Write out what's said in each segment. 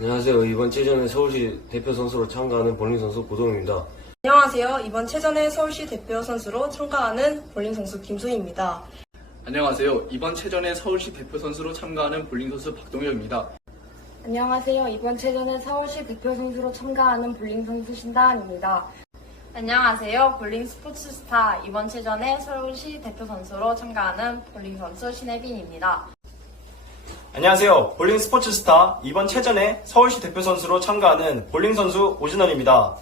안녕하세요. 이번 체전에 서울시 대표 선수로 참가하는 볼링 선수 고동입니다. 안녕하세요. 이번 체전에 서울시 대표 선수로 참가하는 볼링 선수 김소희입니다. 안녕하세요. 이번 체전에 서울시 대표 선수로 참가하는 볼링 선수 박동혁입니다. 안녕하세요. 이번 체전에 서울시 대표 선수로 참가하는 볼링 선수 신다한입니다. 안녕하세요. 볼링 스포츠 스타 이번 체전에 서울시 대표 선수로 참가하는 볼링 선수 신혜빈입니다. 안녕하세요. 볼링 스포츠 스타 이번 체전에 서울시 대표 선수로 참가하는 볼링 선수 오진원입니다.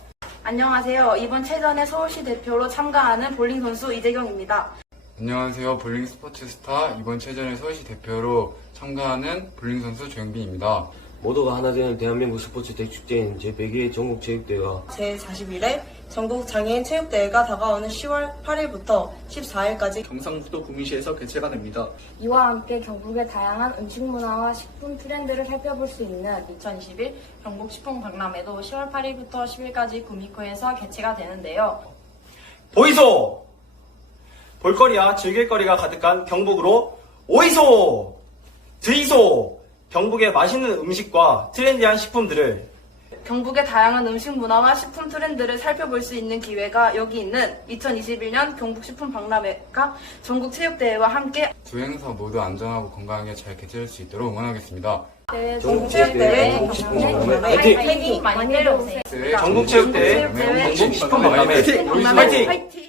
안녕하세요. 이번 체전에 서울시 대표로 참가하는 볼링 선수 이재경입니다. 안녕하세요. 볼링 스포츠 스타 이번 체전에 서울시 대표로 참가하는 볼링 선수 조영빈입니다. 모두가 하나 되는 대한민국 스포츠 대축제인 제102회 전국체육대회가 제41회 전국 장애인 체육대회가 다가오는 10월 8일부터 14일까지 경상북도 구미시에서 개최가 됩니다. 이와 함께 경북의 다양한 음식 문화와 식품 트렌드를 살펴볼 수 있는 2021 경북 식품 박람회도 10월 8일부터 10일까지 구미코에서 개최가 되는데요. 보이소! 볼거리와 즐길거리가 가득한 경북으로 오이소! 드이소! 경북의 맛있는 음식과 트렌디한 식품들을 경북의 다양한 음식 문화와 식품 트렌드를 살펴볼 수 있는 기회가 여기 있는 2021년 경북 식품 박람회가 전국 체육대회와 함께 두 행사 모두 안전하고 건강하게 잘 개최할 수 있도록 응원하겠습니다. 대회 전국체육대회 전국체육대회 경북 박람회 화이팅! 화이팅 많이. 전국체육대회 네, 경북 식품 박람회 화이팅! 화이팅! 화이팅!